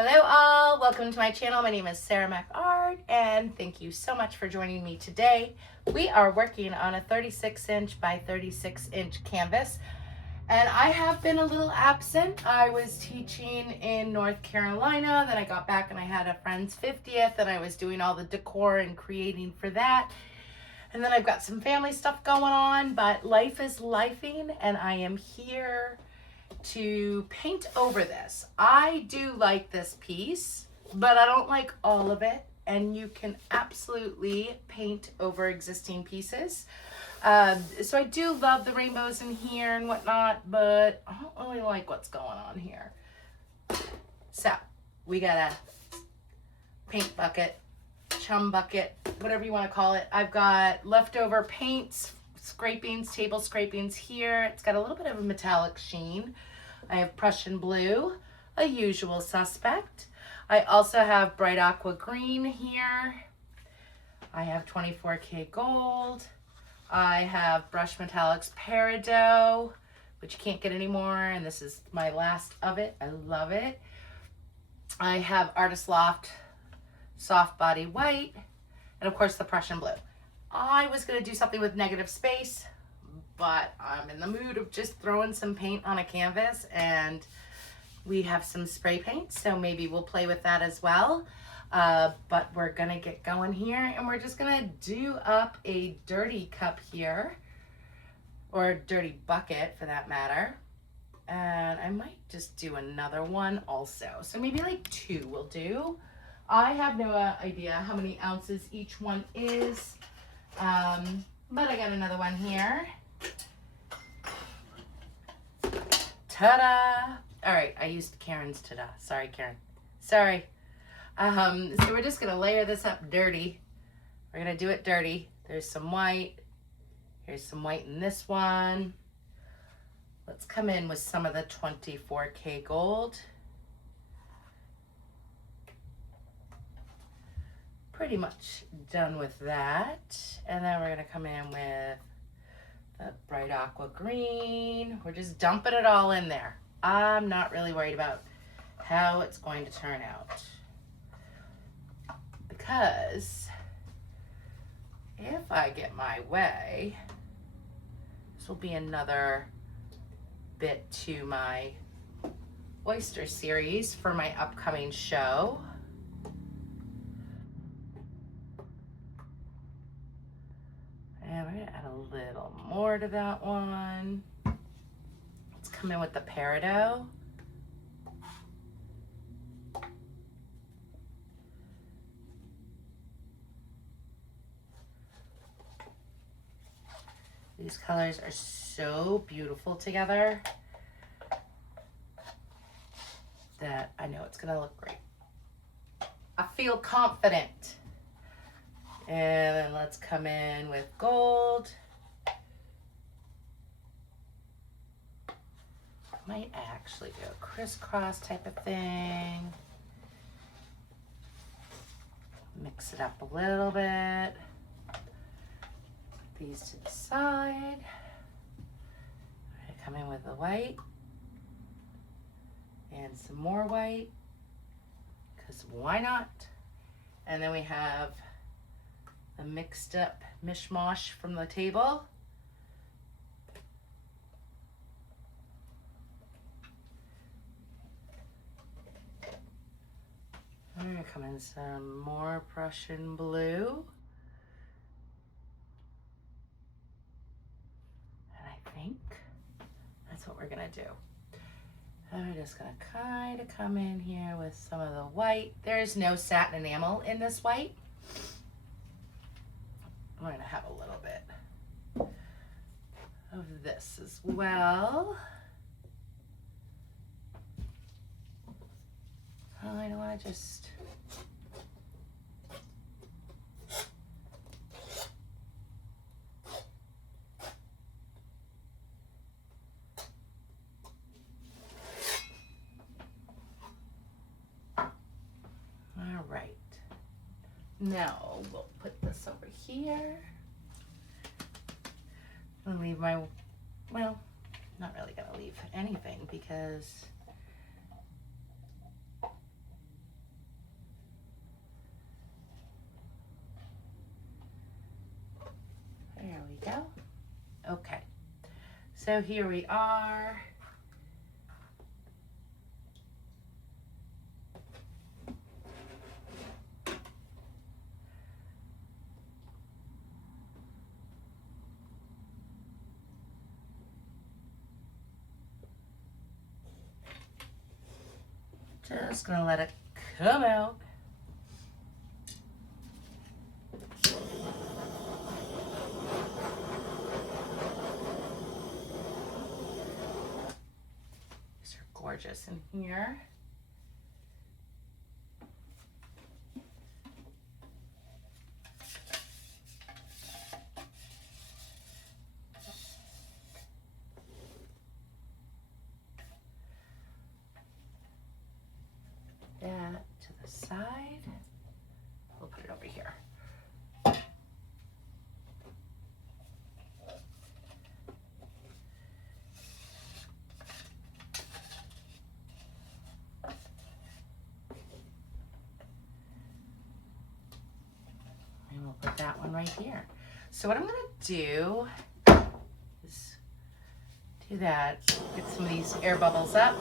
Hello all, welcome to my channel. My name is Sarah Mack Art and thank you so much for joining me today. We are working on a 36-inch by 36-inch canvas and I have been a little absent. I was teaching in North Carolina, then I got back and I had a friend's 50th and I was doing all the decor and creating for that. And then I've got some family stuff going on, but life is lifing and I am here to paint over this. I do like this piece, but I don't like all of it, and you can absolutely paint over existing pieces. So I do love the rainbows in here and whatnot, but I don't really like what's going on here. So we got a paint bucket, chum bucket, whatever you want to call it. I've got leftover paints, scrapings, table scrapings here. It's got a little bit of a metallic sheen. I have Prussian blue, a usual suspect. I also have bright aqua green here. I have 24K gold. I have brush metallics peridot, which you can't get anymore, and this is my last of it. I love it. I have Artist Loft soft body white, and of course the Prussian blue. I was gonna do something with negative space, but I'm in the mood of just throwing some paint on a canvas, and we have some spray paint, so maybe we'll play with that as well. But we're gonna get going here, and we're just gonna do up a dirty cup here, or a dirty bucket for that matter. And I might just do another one also. So maybe like 2 will do. I have no idea how many ounces each one is, but I got another one here. Ta-da! All right, I used Karen's ta-da. Sorry, Karen. Sorry. So we're just gonna layer this up dirty. We're gonna do it dirty. There's some white. Here's some white in this one. Let's come in with some of the 24K gold. Pretty much done with that. And then we're gonna come in with the bright aqua green. We're just dumping it all in there. I'm not really worried about how it's going to turn out, because if I get my way, this will be another bit to my oyster series for my upcoming show. And we're gonna add a little more to that one. Let's come in with the peridot. These colors are so beautiful together that I know it's gonna look great. I feel confident. And then let's come in with gold. I might actually do a crisscross type of thing. Mix it up a little bit. Put these to the side. I'm gonna come in with the white and some more white, because why not? And then we have the mixed up mishmash from the table. I'm gonna come in some more Prussian blue. And I think that's what we're gonna do. And we're just gonna kind of come in here with some of the white. There's no satin enamel in this white. We're gonna have a little bit of this as well. Oh, I don't wanna just all right. Now we'll put this over here. I'm gonna leave my, well, not really gonna leave anything because go. Okay, so here we are. Just gonna let it come out. These are gorgeous in here. That to the side. We'll put it over here. And we'll put that one right here. So what I'm gonna do is do that. Get some of these air bubbles up.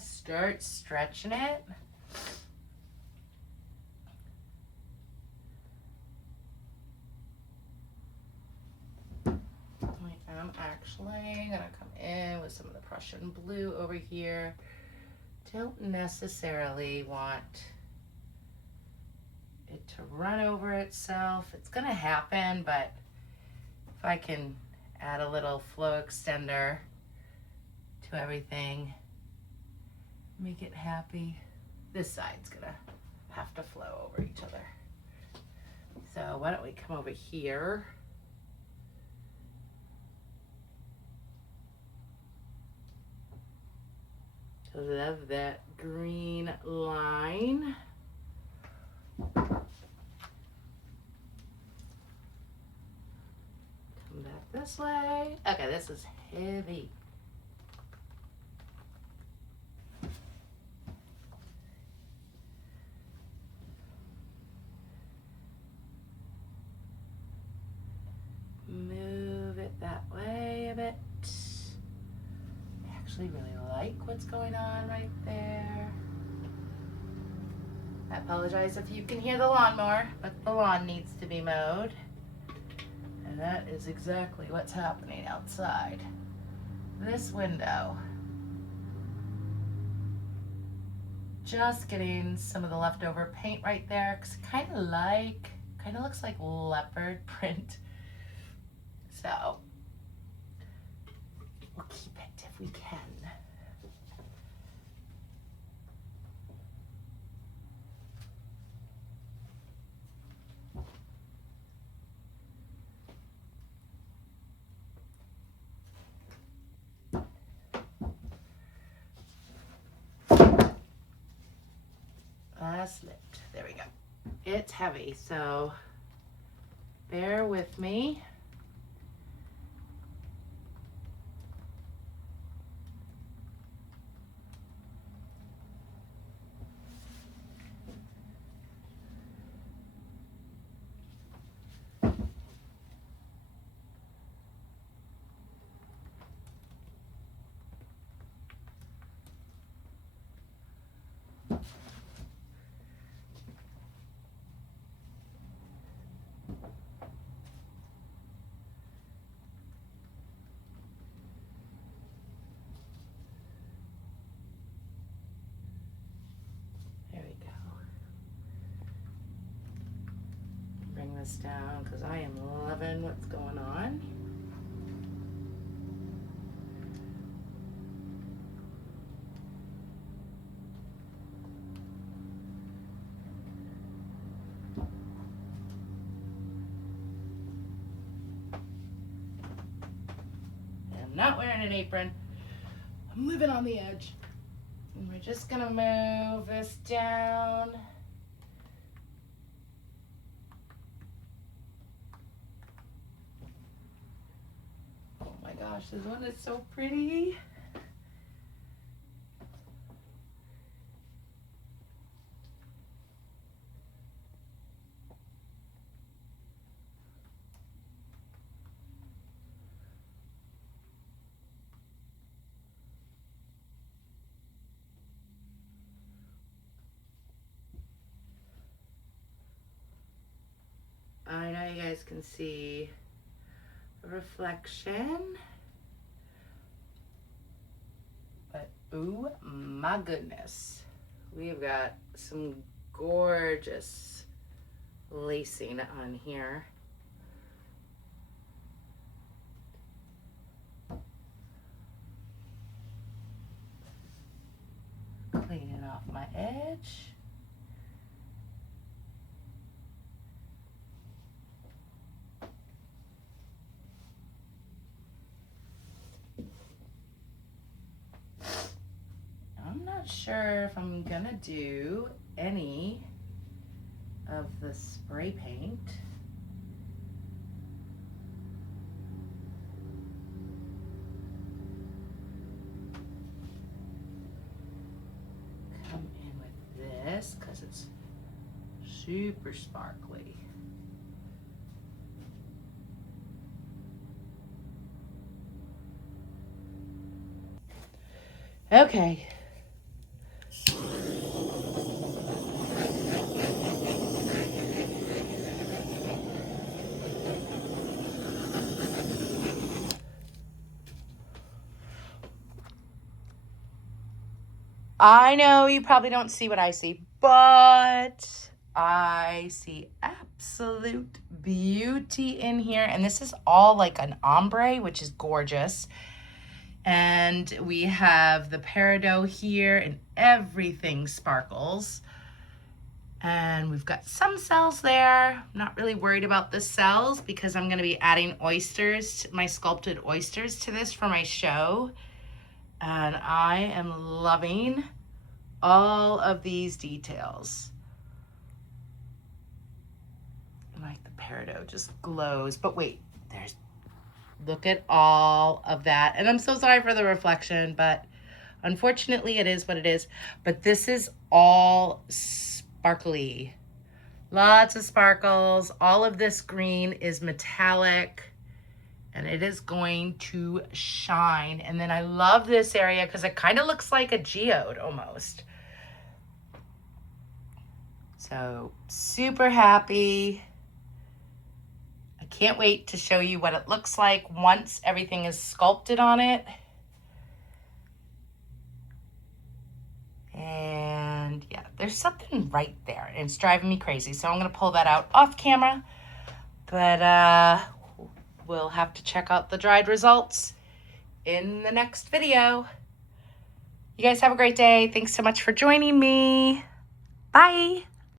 Start stretching it. I'm actually gonna come in with some of the Prussian blue over here. Don't necessarily want it to run over itself. It's gonna happen, but if I can add a little flow extender to everything, make it happy. This side's gonna have to flow over each other. So why don't we come over here? Love that green line. Come back this way. Okay, this is heavy. Move it that way a bit. I actually really like what's going on right there. I apologize if you can hear the lawnmower, but the lawn needs to be mowed. And that is exactly what's happening outside this window. Just getting some of the leftover paint right there, because kind of looks like leopard print. So we'll keep it if we can. Slipped. There we go. It's heavy, so bear with me. This down because I am loving what's going on. I'm not wearing an apron. I'm living on the edge. And we're just gonna move this down. Gosh, this one is so pretty. guys can see a reflection. But oh my goodness, we've got some gorgeous lacing on here. Cleaning off my edge. I'm not sure if I'm gonna do any of the spray paint. Come in with this because it's super sparkly. Okay. I know you probably don't see what I see, but I see absolute beauty in here. And this is all like an ombre, which is gorgeous. And we have the peridot here and everything sparkles. And we've got some cells there. I'm not really worried about the cells because I'm gonna be adding oysters, my sculpted oysters to this for my show. And I am loving all of these details. Like the peridot just glows. But wait, look at all of that. And I'm so sorry for the reflection, but unfortunately it is what it is. But this is all sparkly. Lots of sparkles. All of this green is metallic. And it is going to shine. And then I love this area because it kind of looks like a geode almost. So super happy. I can't wait to show you what it looks like once everything is sculpted on it. And yeah, there's something right there and it's driving me crazy. So I'm gonna pull that out off camera. But we'll have to check out the dried results in the next video. You guys have a great day. Thanks so much for joining me. Bye.